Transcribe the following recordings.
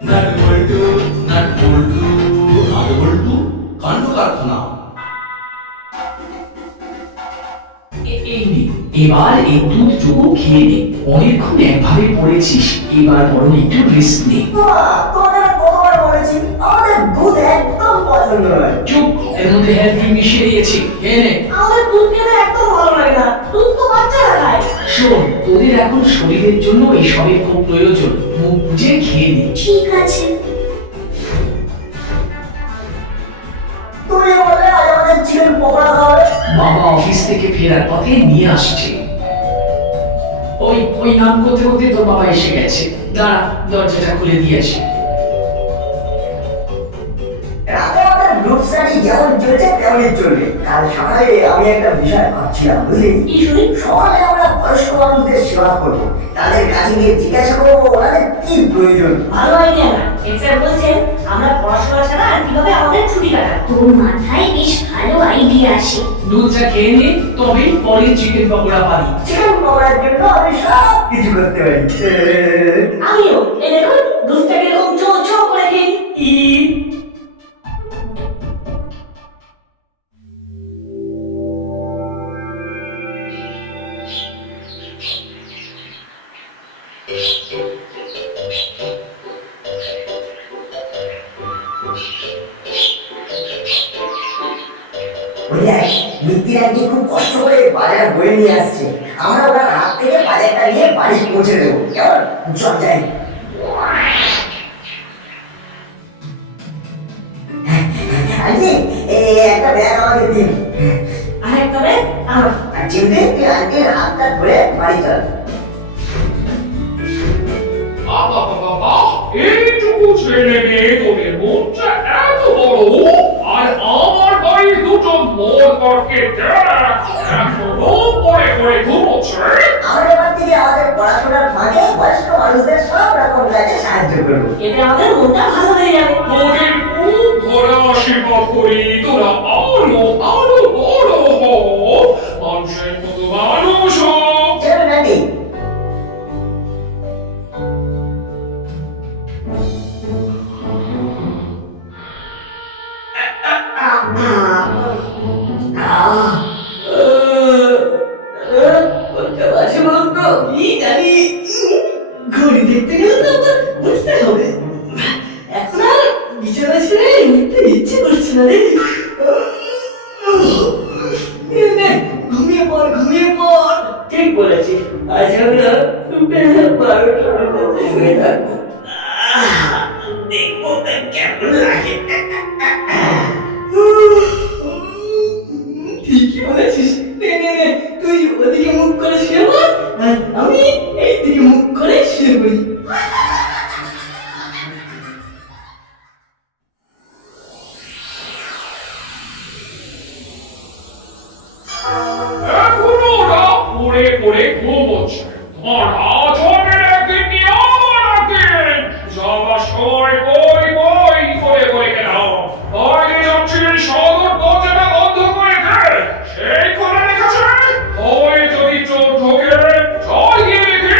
Nut bolt, nut bolt, nut bolt, কাণ্ড কারখানা। এই নে, এবার এই দুধটুকু খেয়ে নে। অনেকক্ষণ একভাবে পড়েছিস, এবার বরং একটু রেস্ট নে। তোমাদের কতবার বলেছি আমাদের দুধ একদম পছন্দ নয়। চুপ, এর মধ্যে হেলথ ড্রিঙ্ক মিশিয়ে দিয়েছি, খেয়ে নে। আমাদের দুধ খেতে একদম ভালো লাগে না, দুধ তো বাচ্চারা খায়। শোন, তোদের এখন শরীরের জন্য এসবের খুব প্রয়োজন, মুখ বুঝে খেয়ে নে। ঠিক আছে। তুমি বললে আজ আমাদের চিকেন পকোড়া খাওয়াবে। বাবা অফিস থেকে ফেরার পথে নিয়ে আসছে। ওই ওই নাম করতে করতে তোর বাবা এসে গেছে, দাঁড়া দরজাটা খুলে দিয়েছি। রাতে আমাদের গ্রুপ স্টাডি যেমন চলছে তেমনই চলবে। কাল সকালে আমি একটা বিষয় ভাবছিলাম, বুঝলি? কি শুনি? সকালে আমরা বয়স্ক মানুষদের সেবা করবো, তাদের কাছে গিয়ে জিজ্ঞাসা করবো ওনাদের কি প্রয়োজন। ভালো আইডিয়া না। স্যার বলছেন আমরা পড়াশোনা ছাড়া আর কিভাবে আমাদের ছুটি কাটাবো। তোর মাথায় বেশ ভালো আইডিয়া আসে। দুধটা খেয়ে নে, তবেই পরে চিকেন পকোড়া পাবি। চিকেন পকোড়ার জন্য আমি সব কিছু করতে পারি। আমিও এই দেখুন দুধটাকে এরকম চো চো করে খেয়ে নিই। মিত্তির আজকে খুব কষ্ট করে বাজার বয়ে নিয়ে আসছে। আমরা ওনার হাত থেকে বাজারটা নিয়ে বাড়ি পৌঁছে দেবো, কেমন? চল যাই। আন্টি, এই একটা ব্যাগ আমাকে দিন। আর একটা ব্যাগ আমার। আর চিমটে তুই আন্টির হাতটা ধরে বাড়ি চল। বাবা বাবা বাহ, এইটুকু ছেলে মেয়ে তোদের মনটা এত বড়, আর আমার বাড়ির দুটো মোড়কে এখনো পড়ে পড়ে ঘুমোচ্ছে। আমরা এবার থেকে আমাদের পড়াশোনার ফাঁকে বয়স্ক মানুষদের সব রকম কাজে সাহায্য করবো। এতে আমাদের মনটা ভালো হয়ে যাবে। তোদের খুব ভরা আশীর্বাদ করি, তোরা আরো আরো বড় হ, মানুষের মতো মানুষ হ। চলুন আন্টি। ঘড়ি দেখতে গেলে তো আবার বুঝতে হবে। এখন আর বিছানা ছেড়ে উঠতে ইচ্ছে করছে না রে। ঘুমিয়ে পড়, ঘুমিয়ে পড়। ঠিক বলেছিস, আজ আমরা 12টার মধ্যে শুয়ে থাকবো। দেখবো কেমন লাগে। ঠিকই বলেছিস। নে নে নে, তুই ওদিকে মুখ করে শুয়ে পড়, আর আমি এইদিকে মুখ করে শুয়ে পড়ি। এখনো ওরা পড়ে পড়ে ঘুমোচ্ছে। ধরা ঝড়ের একদিন নিয়ে আমার একদিন যাওয়ার সময় বই বই করে করে গেলাম। বাইরে যাচ্ছি, সদর দরজাটা বন্ধ করে দে। সেই করে রেখেছে, হয় যদি চোর ঢোকে জল গিয়ে দেখি।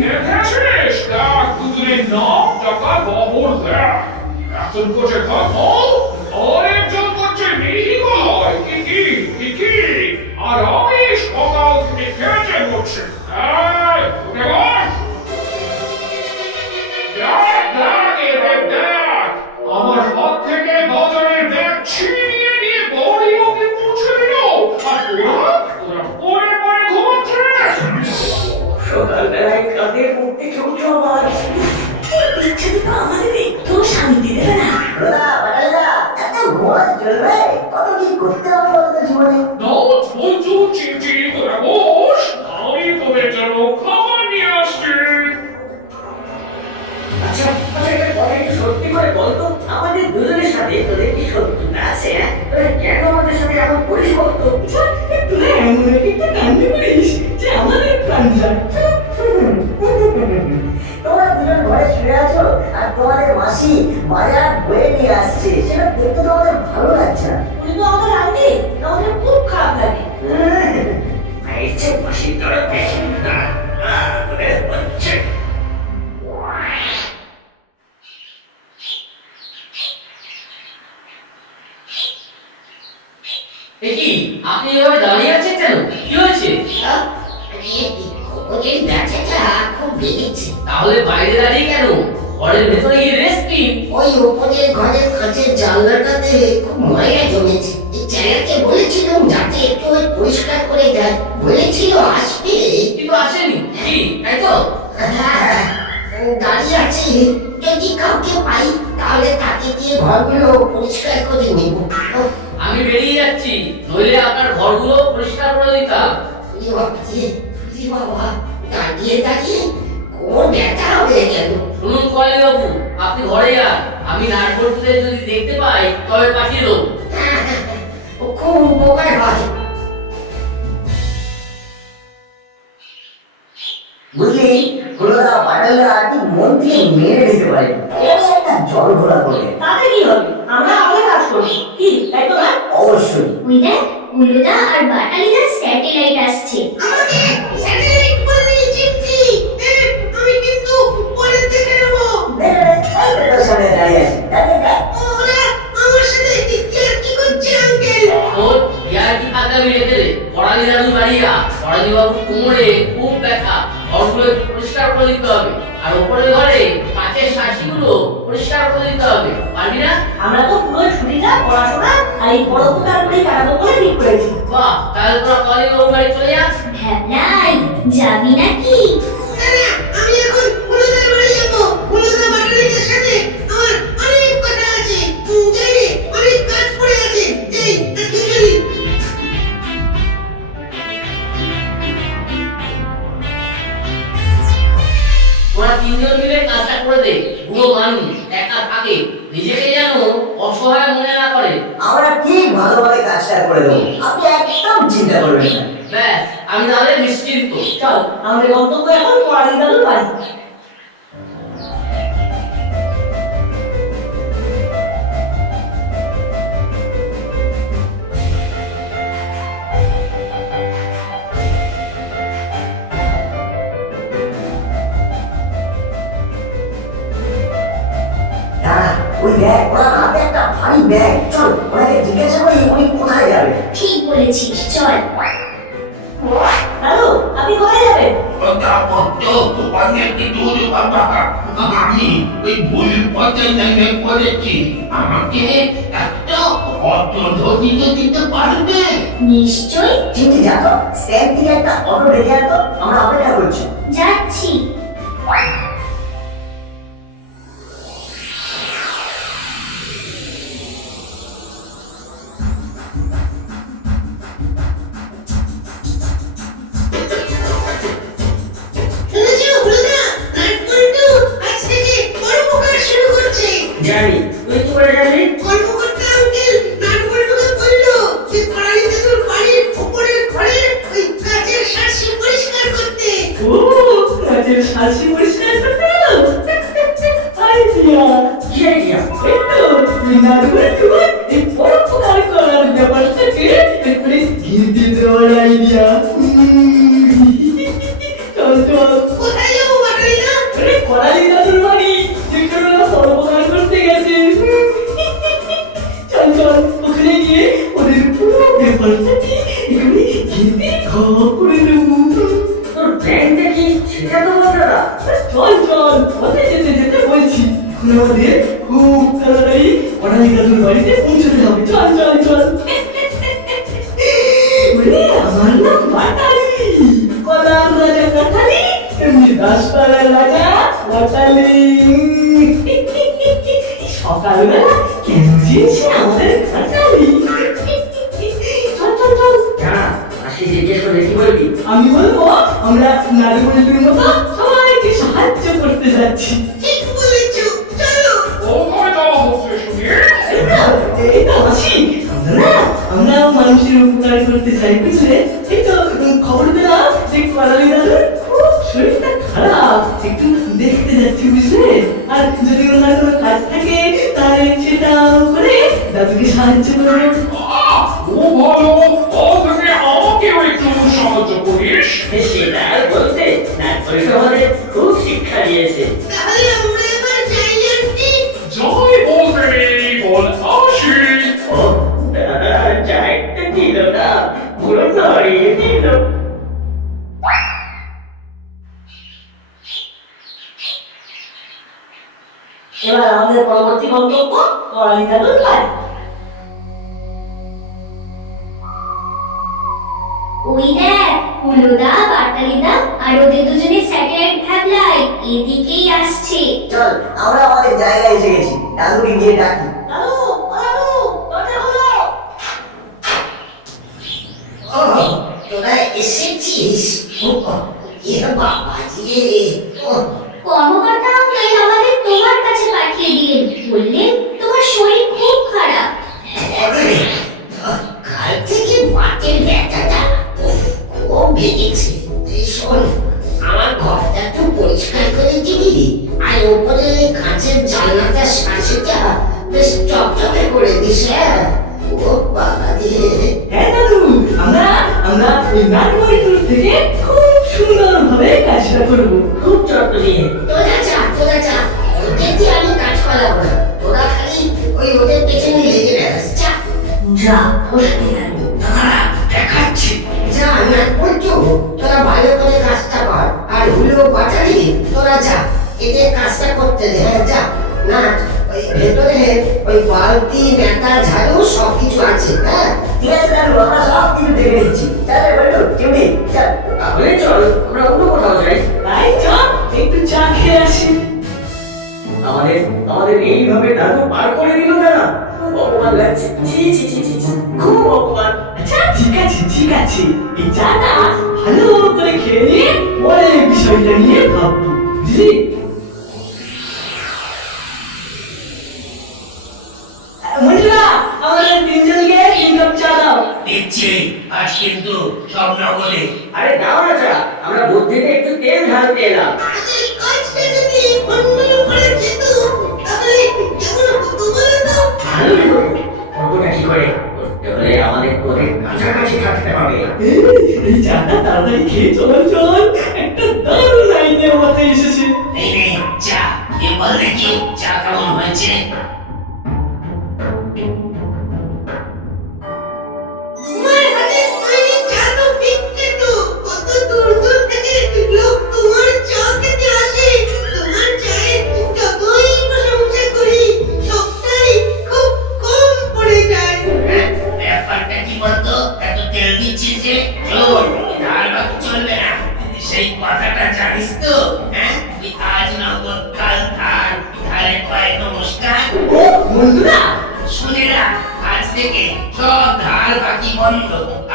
দেখেছিস, দেখ দুজনের নাম টাকা বহর দেখ। একজন করছে ধর্ম, আরেকজন করছে মিহিগয়, কি আর আমি সকাল থেকে খেয়েছে করছে। এই, উঠে বস। দেখ দেখ এদের দেখ, আমার হাত থেকে বাজারের ব্যাগ ছিনিয়ে নিয়ে বড়ি ওকে মুছে দিল, আর ওরা পরে পরে ঘুমাচ্ছে। সকালবেলায় কাঁধে মুক্তি ছোটো আমার ইচ্ছে তো আমাদের একটু শান্তি দেবে না। এত ঘোরা চলবে? কত কি করতে হবে আমাদের জীবনে। Don't বন্ধু চিমচি তোরা বস, আমি তোদের জন্য খাবার নিয়ে আসছি। আচ্ছা এটা কথা একটু সত্যি করে বলতো, আমাদের দুজনের সাথে তোদের কি শত্রুতা আছে? তোরা কেন আমাদের সাথে এখন করিস বলতো? তোরা এমন একটা কাণ্ড করিস যে আমাদের প্রাণ যায়। তোমরা দুজন ঘরে শুয়ে আছো, ইচ্ছে মাসির দরে বেশি না করে হচ্ছে। কি আপনি এভাবে দাঁড়িয়ে আছেন কেন? কি হয়েছে? ওদের ব্যথাটা খুব বেড়েছে। তাহলে বাইরে দাঁড়িয়ে কেন? ঘরের ভেতরে গিয়ে রেস্ট নিন। ওই উপরের ঘরের কাঁচের জানলাটাতে খুব ময়লা জমেছে। এই ছেলেকে বলেছিলাম যাতে একটু ওই পরিষ্কার করে দেয়, বলেছিল আসবে, কিন্তু আসেনি। কি তাই তো? হ্যাঁ, দাঁড়িয়ে আছি। যদি কাউকে পাই তাহলে তাকে দিয়ে ঘরগুলো পরিষ্কার করে নেব। আমি বেরিয়ে যাচ্ছি, নইলে আপনার ঘরগুলো পরিষ্কার করে দিতাম। বাবা, দাঁড়িয়ে দাঁড়িয়ে কোন ব্যথা হয়ে গেল। শুনুন কয়ালি বাবু, আপনি ঘরে যান। আমি নাটবল্টুদের যদি দেখতে পাই তবে পাঠিয়ে দেবো। ও খুব উপকার হয়। বুঝলি, হলোদা পাটালরা আজ মন থেকে মেরে দিতে পারে, একটা জল ঘোলা করে। তাতে কি হবে? আমরা আমাদের কাজ করবো, কি তাই তো না? অবশ্যই। ওই দেখ, উলুদা আর বাটালিদার স্যাটেলাইট আসছে। আমাকে স্যাটেলাইট বললি চিমটি, আমি কিন্তু পরে দেখে নেব। বেটা সামনে দাঁড়িয়ে আছে, ওরা আমার সাথে কি করছে আঙ্কেল? ওর ইয়ার কি পাতামি রেখে দে। পড়ালি দাদু বাড়িয়া, পড়ালি বাবুর কোমরে খুব ব্যথা। ঘরগুলো একটু পরিষ্কার করে দিতে হবে। আর ওপরের ঘরে কাচের শাঁসিগুলো পরিষ্কার করে দিতে হবে। পারবি না? আমরা তো পুরো ছুটিটা পড়াশোনা আর এই বড় উপকার করে কাটাবো বলে ঠিক করেছি। বাহ, তাহলে তোরা কয়ালি বাবুর বাড়ি চলে যাস। ভ্যাবলাই, যাবি নাকি? আমি এখন হলুদার বাড়ি যাব। হলুদা বাটালিদের সাথে আমার অনেক কথা আছে। জানি অনেক কাজ পড়ে আছে। এই চলি। তোরা তিনজন মিলে কাজটা করে দে। বুড়ো মানুষ একা থাকে, নিজেকে যেন অসহায় মনে না করে। আমরা ঠিক ভালোভাবে কাজটা করে দেবো, আপনি একদম চিন্তা করবেন না। ব্যাস, আমি তাহলে নিশ্চিন্ত। চল, আমাদের গন্তব্য এখন পড়ালি দাদুর বাড়ি। দাঁড়া, ওই ব্যাগ, ওরা হাতে একটা ভারী ব্যাগ। চল, ওনাকে জিজ্ঞাসা করি উনি কোথায় যাবে। ঠিক বলেছিস, চল। দাদু, আপনি কোথায় যাবেন? অনেক দূর বাবা, আমি ওই ভুল পথে নেমে পড়েছি। আমাকে একটা অটো দিতে দিতে পারবে? নিশ্চয় চিন্তি যা তো, স্ট্যান্ড থেকে একটা অটো ডেকে আনতো, আমরা অপেক্ষা করছি। যাচ্ছি। জানি, তুই কি করে জানলি? কর্মকর্তা আঙ্কেল নাটবল্টুকে বললো যে পাড়ালি দাদুর বাড়ির উপরের ঘরে ওই কাচের শাঁসি পরিষ্কার করতে। ও, কাজের শাঁসি পরিষ্কার করতে গেল? আইডিয়া! কি আইডিয়া? এই তো, এই নাটবল্টু এই পরোপকার করার ব্যাপারটাকে একবারে ঘিরে দেওয়ার আইডিয়া। চল চল, কোথায় যাবো বাটালিদা? আরে পড়ালি দাদুর বাড়ি, যেখানে ওরা পরোপকার করতে গেছে। চল চল, ওখানে গিয়ে ওদের পুরো ব্যাপারটাকে একেবারে ঘিরে করে দেবো। তোর প্ল্যান দেখি সেটা তো বলতে না। চল চল, পথে যেতে যেতে বলছি, এখন আমাদের খুব তাড়াতাড়ি পড়ালি দাদুর বাড়িতে পৌঁছতে হবে। চল চল চল। ওরে, আমার নাম বাটালি, কলার রাজা কাঠালি, এমনি দাসপাড়ার রাজা বাটালি। সকালবেলা কেন দিয়েছে আমাদের কাঠালি? চল চল চল। জানা, মাসি জিজ্ঞেস করলে কি বলবি? আমি বলবো আমরা নাটবল্টুর মতো সবাইকে সাহায্য করতে যাচ্ছি। ঠিক বলেছো, চলো। কোথায় যাওয়া হচ্ছে শুনি? এই তো আসি, আমরা মানুষের উপকার করতে চাই, বুঝলে? এই তো খবর পেলাম যে করালি দাদুর খুব শরীরটা খারাপ, একটু দেখতে যাচ্ছি, বুঝলে? আর যদি ওনার কোনো কাজ থাকে তাহলে সেটাও করে দাদুকে সাহায্য করবো। খুব ভালো, ও তুমি আমাকেও একটু সাহায্য করিয়ে বলিস? সেটা আর বলতে নাট পরিষদ আমাদের খুব শিক্ষা দিয়েছে। তাহলে আমরা এবার যাই আন্টি। জয় বলতে নেই, বল আসি। ও দাদা চাইতে দিল না, পুরো ধরিয়ে দিল। এবার আমাদের পরবর্তী গন্তব্য করালি দাদুর বাড়ি। ওই দেখ হুলুদা বাটালিদা আর ওদের দুজনের স্যাটেলাইট ভ্যাবলাই এদিকেই আসছে। চল আমরা আমাদের জায়গায় এসে গেছি, দাদুকে গিয়ে ডাকি। দাদু, দাদু, দরজা খোলো। ও তোরা এসেছিস? এ বাবা রে, কর্মকর্তা আঙ্কেল আমাদের তোমার কাছে পাঠিয়ে দিলেন, বললেন তোমার শরীর খুব খারাপ। কাল থেকে বাতের ব্যথাটা খুব বেড়েছে। শোন, আমার ঘরটা একটু পরিষ্কার করে দিবি, আর উপরে কাঁচের জানলাটা শাঁসিটা বেশ চকচকে করে দিস। হ্যাঁ ও বাবা রে। হ্যাঁ দাদু, আমরা এই নাটবইগুলো থেকে খুব সুন্দরভাবে কাজটা করবো। খুব যত্ন নিয়ে। তোরা যা, ওদের দিয়ে আমি কাজ করাবো না। ওরা খালি ওদের পেছনে লেগে বেড়াস। যা বসে গেল। দাঁড়া, দেখাচ্ছি। যা না বলছো, তোরা ভালো করে কাজটা কর। আর হুলো বাটালি, তোরা যা, এদের কাজটা করতে দে। হ্যাঁ যা। না ওই ভেতরে ওই বালতি, নেতা, ঝাড়ু সবকিছু আছে। হ্যাঁ ঠিক আছে দাদু, আমরা সব কিছু দেখে নিচ্ছি। চল বললো চিমনি, চল। তাহলে চল আমরা অন্য কোথাও যাই। তাই চল একটু চা খেয়ে আসি। আমাদের এইভাবে দাদু পার করে দিল না, অপমান লাগছে। ছি ছি ছি ছি ছি, খুব অপমান। আচ্ছা ঠিক আছে, এই চাটা ভালো করে খেয়ে নিয়ে পরে বিষয়টা নিয়ে ভাববো, বুঝলি? মঞ্জুরা, আমাদের তিনজনকে 3 কাপ চা দাও। দিচ্ছি, আজ কিন্তু সব নগদে। আরে দাও না চা, আমরা বুদ্ধিতে একটু তেল ঢালতে এলাম। আমাদের কাজটা যদি অন্য করে যেত, তাহলে কেমন হতো বলো তো? ভালোই হতো। করবোটা কি করে? করতে হলে আমাদের ওদের কাছাকাছি থাকতে হবে। এই চাটা তাড়াতাড়ি খেয়ে চল, একটা দারুণ আইডিয়া মাথায় এসেছে। এই নে চা, এ বল দেখি চা কেমন হয়েছে? তোমার হাতে তৈরি চা তো বিখ্যাত। কত দূর দূর থেকে লোক তোমার চা খেতে আসে। তোমার চায়ের যতই প্রশংসা করি, সবটাই খুব কম পড়ে যায়। হ্যাঁ, ব্যাপারটা কি বলতো? এত তেল দিচ্ছিস যে? চল, ধার বাকি চলবে না। সেই কথাটা জানিস তো? হ্যাঁ, তুই আজ নগদ কাল ধার, ধারে পায়ে নমস্কার। ও বন্ধুরা, শুনে রাখ, আজ থেকে সব ধার বাকি বন্ধ।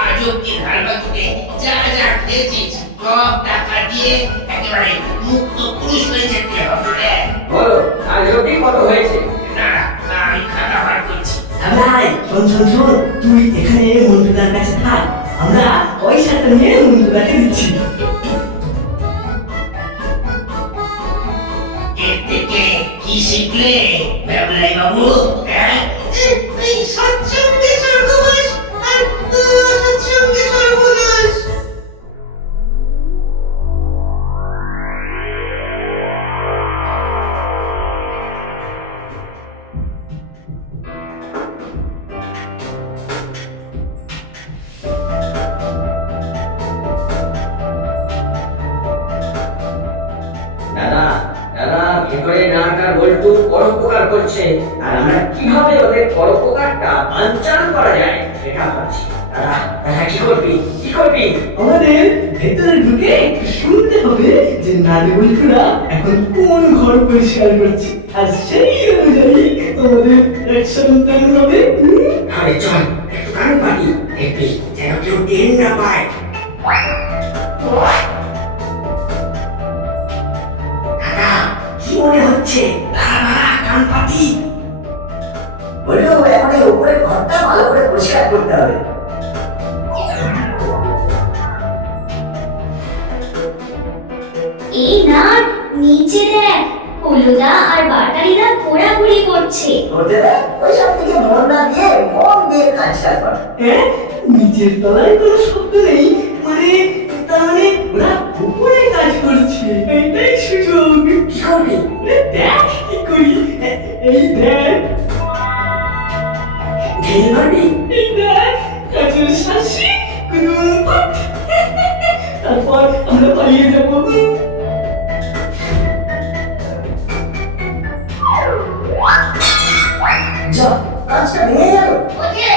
আজ অব্দি ধার বাকিতে যা যা খেয়েছিস সব টাকা দিয়ে একেবারে মুক্ত পুরুষ হয়ে যেতে হবে। বলো আজ অব্দি কত হয়েছে? না না, আমি খাতা বার করছি। ভাই শোন, তুই এখানে মন্টুদার কাছে থাক, আমরা পয়সাটা নিয়ে মন্টুদাকে দিচ্ছি। এর থেকে কি শিখলে ব্যবলাই বাবু? হ্যাঁ, এই সৎসঙ্গে স্বর্গবাস আর অসৎসঙ্গে সর্বনাশ। দাদা ভেতরে নাট আর বল্টু পরোপকার করছে, আর আমরা কিভাবে ওদের পরোপকারটা বানচাল করা যায় সেটা ভাবছি। দাদা কি করবি? আমাদের ভেতরে ঢুকে একটু শুনতে হবে যে নারীবল্টুরা এখন কোন ঘর পরিষ্কার করছে, আর সেই অনুযায়ী আমাদের অ্যাকশন প্ল্যান হবে। তাহলে চল একটু কান পাটি, দেখবি যেন কেউ টেন না পায়। দাদা কি মনে হচ্ছে? কান পাটি বললো এখন এই উপরে ঘরটা ভালো করে পরিষ্কার করতে হবে। এই নাট নিচে দেখ হুলুদা আর বাটালিদা ঘোরাঘুরি করছে। ওই সব থেকে মন না দিয়ে মন দিয়ে কাজটা কর। হ্যাঁ, নিচের তলায় কোনো শব্দ নেই, মানে তার মানে করবি? দেখ কি করি, এই দেখ, ঢিল মারবি? এই দেখ, কাজের শাসি কুদুম পাট। তারপর আমরা পালিয়ে যাবো। যা, কাজটা ভেঙে গেল। ওকে,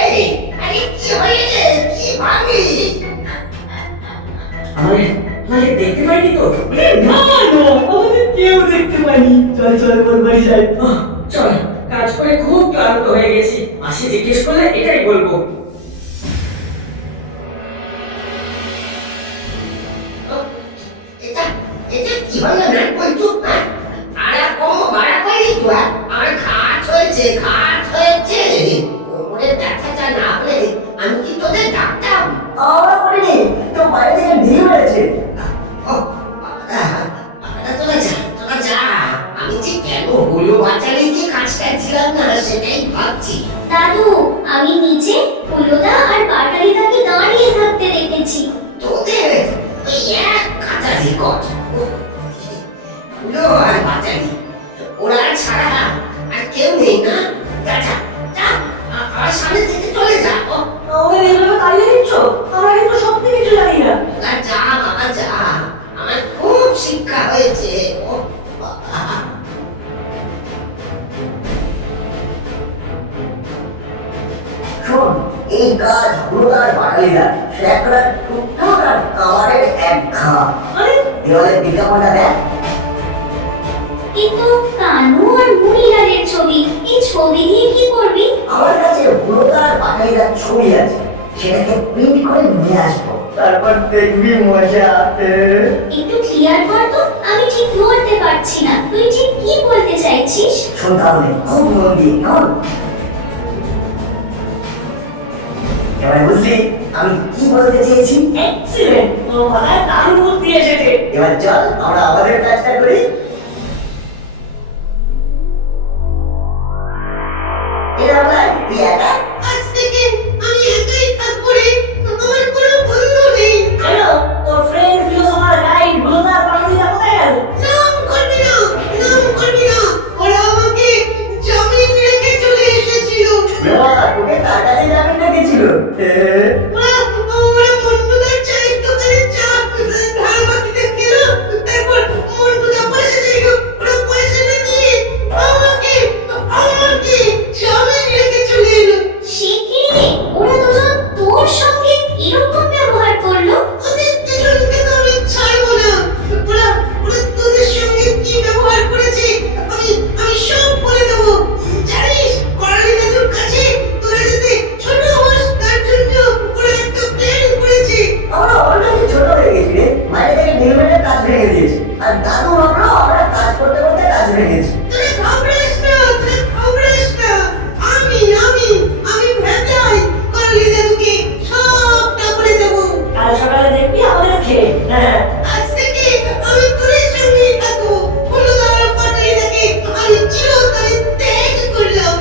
আরে কি হয়েছে? কি ভাবি? আমাদের দেখতে পাইনি তো? না না, আমাদের কেউ দেখতে পাইনি। চল চল, ওর বাড়ি যাই। চল, কাজ করে খুব ক্লান্ত হয়ে গেছি। মাসি জিজ্ঞেস করলে এটাই বলবো। এটা এটা কি হলো না বলতো? আর কম বাড়া করি তো আর খাট হয়েছে, খাট হয়েছে। কোমরে ব্যথাটা না হলে আমি কি তোদের ডাকতাম? আমরা করিনি, তো বাইরে থেকে ঢিল মেরেছে। ও, তোরা যা, তোরা যা। আমি যে কেন হলো বাচ্চালে যে কাজটা ছিলাম না সেটাই ভাবছি। দাদু, আমি নিচে হুলোদা আর বাটালিদাকে দাঁড়িয়ে থাকতে দেখেছি। তোদের ওই এক কাঁচা রেকর্ড ফুলো আর বাচালি ওরা ছাড়া আর কেউ নেই না। যা যা যা, আর সামনে থেকে চলে যা। ও, আমাদের এইভাবে তাড়িয়ে দিচ্ছ? আমরা কিন্তু সত্যি কিছু জানি না। তোরা যা বাবা যা, আমার খুব শিক্ষা হয়েছে। ও বাবা, শোন, এই কাজ হুলোদার বাঙালিরা সে একটা টুকটাক আর কামারের এক ঘা। দেওয়ালের বিজ্ঞাপনটা দেখ। কিন্তু কানু আর মুনিলালের ছবি, এই ছবি দিয়ে কি করবি? আমার কাছে হুলোদার বাঙালিরার ছবি আছে, সেটাকে প্রিন্ট করে নিয়ে আসবো, তারপর দেখবি মজা। একটু ক্লিয়ার কর তো, আমি ঠিক ধরতে পারছি না তুই ঠিক কি বলতে চাইছিস। শোন তাহলে, খুব মন দিয়ে শোন। এবার বুঝলি আমি কি বলতে চেয়েছি? এক্সিলেন্ট, তোর মাথায় দারুণ বুদ্ধি এসেছে। এবার চল আমরা আমাদের কাজটা করি। এরা ভাই, তুই একা? আজ থেকে আমি একাই থাকবো রে, আমার কোনো বন্ধু নেই। কেন? তোর ফ্রেন্ড ফিলোসোফার গাইড হুলোদার বাঙালিরা কোথায় গেল? নাম করবি না, নাম করবি না। ওরা আমাকে জামিন রেখে চলে এসেছিল। বাবা, তোকে তার কাছে যাবেন না গেছিল? ওরা মন্টুদার চায়ের দোকানে চা ধার বাকিতে খেল, তারপর মন্টুদা পয়সা চাইল। ওরা পয়সাটা দিয়ে আমাকে জামিন রেখে চলে এলো। সে কি রে, ওরা দুজন তোর সঙ্গে এরকম ব্যবহার করলো? ওদের দুজনকে তো আমি ছাড়বো না। ওরা ওরা তোদের সঙ্গে কি ব্যবহার করেছে আমি সব বলে দেবো। জানিস, করালি দাদুর কাছে তোরা যাতে ছোট হোস তার জন্য ওরা একটা প্ল্যান করেছে। আমরা অলরেডি ছোট হয়ে গেছি রে, বাইরে থেকে নির্মাণের কাজ ভেঙে দিয়েছে, আর দাদু ভাবলো আমরা কাজ করতে করতে কাজ ভেঙেছি। তোরা ঘাবড়াস না, তোরা ঘাবড়াস না। আমি ভেবেই করালি দাদুকে সবটা বলে দেবো। কাল সকালে দেখবি আমাদের খেয়ে। আজ থেকে আমি তোদের সঙ্গেই থাকবো। হলুদার পাটালিটাকে আমি চিরতরে ত্যাগ করলাম।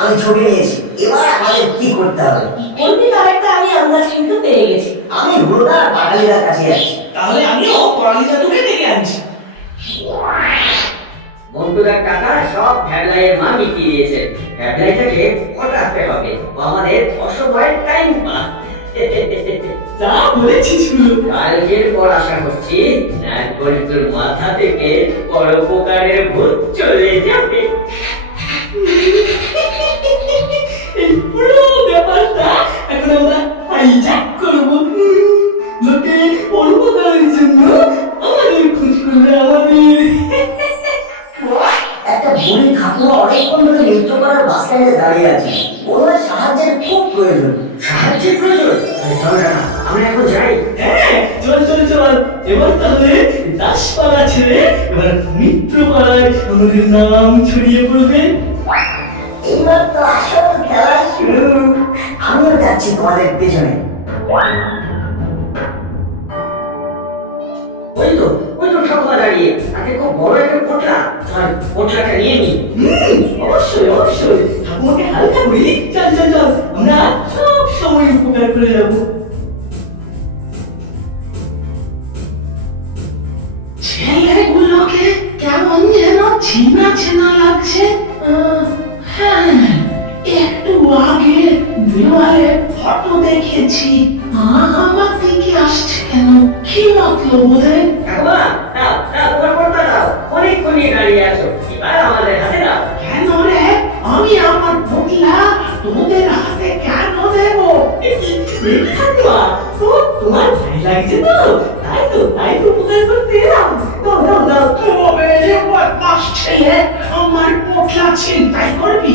আমি ছবি নিয়েছি, এবার আমাদের কি করতে হবে? বলবি তার একটা আমি আন্দাজ কিন্তু পেয়ে গেছি। আমি হুলোদার বাঙালিরার কাছে যাচ্ছি। তাহলে আমিও করালি দাদুকে ডেকে আনছি। বন্ধুদের টাকা সব ভ্যাবলাইয়ের মা মিটিয়ে দিয়েছে। ভ্যাবলাইটাকে ফটাতে হবে, ও আমাদের অসময়ের টাইম পাস। যা বলেছিস হুলো। কালকের পর আশা করছি তোর মাথা থেকে পরোপকারের ভূত চলে যাবে। এই পুরো ব্যাপারটা এখন আমরা হাইজ্যাক করবো। লোকে পরোপকারের জন্য আমাদের খোঁজ করবে, আমাদের। একটা বুড়ি ঠাকুমা অনেকক্ষণ ধরে নৃত্য করার বাস স্ট্যান্ডে দাঁড়িয়ে আছে, ওর সাহায্যের খুব প্রয়োজন। সাহায্যের প্রয়োজন? চল না, আমরা এখন যাই। হ্যাঁ, চল চল চল। এবার তাহলে দাসপাড়া ছেড়ে এবার মিত্রপাড়ায় আমাদের নাম ছড়িয়ে পড়বে। এবার তো আসল খেলা শুরু। আমিও যাচ্ছি তোমাদের পেছনে। ওই তো ঠাকুমা দাঁড়িয়ে, তাকে খুব বড় একটা পোটলা। চল পোটলাটা নিয়ে নি। অবশ্যই অবশ্যই, ঠাকুমাকে হালকা করি। চল চল চল, আমরা সব সময় উপকার করে আগে দেওয়ালে ফটো দেখেছি। আমার দিকে আসছে কেন? কি মতলব ওদের? ঠাকুমা নাও নাও তোমার পর্দা দাও, অনেকক্ষণ নিয়ে দাঁড়িয়ে আছো, এবার আমাদের হাতে দাও। কেন রে? আমি আমার পুতলা তোদের হাতে কেন দেব? ঠাকুমা তোমার ভয় লাগছে তো, তাই তো উপকার করতে এলাম। দাও দাও দাও। তবে রে বদমাস ছেলে, আমার পুতলা ছিনতাই করবি?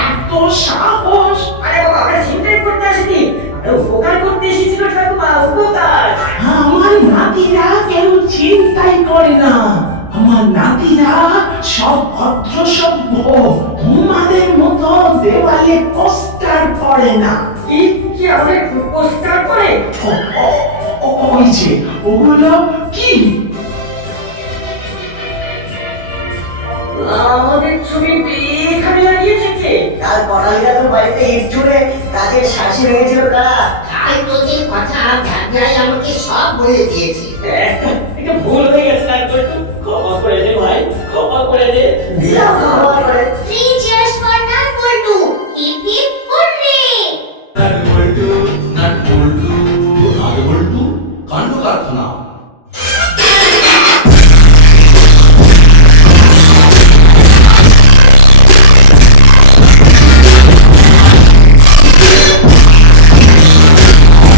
এত সাহস! আরে বাবা, আমরা চিন্তাই করতে আসিনি, আমরা উপকার করতে এসেছিল ঠাকুমা, উপকার। আমার নাতিরা কেউ চিন্তাই করে না। আমার নাতিরা সব ভদ্র সভ্য, তোমাদের মতো দেওয়ালে পোস্টার পড়ে না। কি কি আমাদের পোস্টার করে? ওই যে ওগুলো কি? আমাদের ছবি এখানে লাগিয়েছে কে? কাল পড়ালিরা তো বাড়িতে ইট ছুড়ে কাজের শাসি ভেঙেছিল কারা? কাল তোদের কথা ঝাঁঝাই আমাকে সব বলে দিয়েছে। এটা ভুল হয়ে গেছে, তারপর একটু ক্ষমা করে দে ভাই, ক্ষমা করে দে। দিলাম ক্ষমা করে। ঠিক